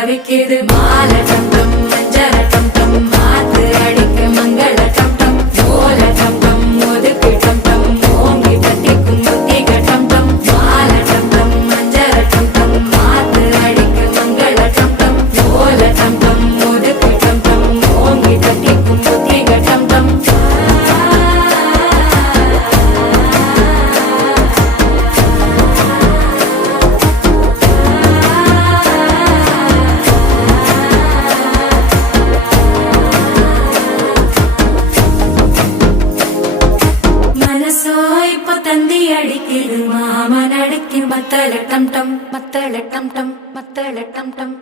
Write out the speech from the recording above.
தவிக்குது மால டம் டம் மஞ்சர டம் டம் மாத்து அடிக்க மங்கள டம் டம் ஓல டம் டம் ஒதுக்கு டம் டம் ஓங்கி தட்டிக்கும் முத்திக டம் டம் மால டம் டம் மஞ்சர டம் டம் மாத்து அடிக்க மங்கள டம் டம் ஓல டம் டம் ஒதுக்கு டம் டம் ஓங்கி தட்டிக்கும் முத்திக டம் டம் இப்போ தந்தி அடிக்குது மாமன் அடிக்கு மத்தள டம் டம் மத்தள டம் டம் மத்தள டம் டம்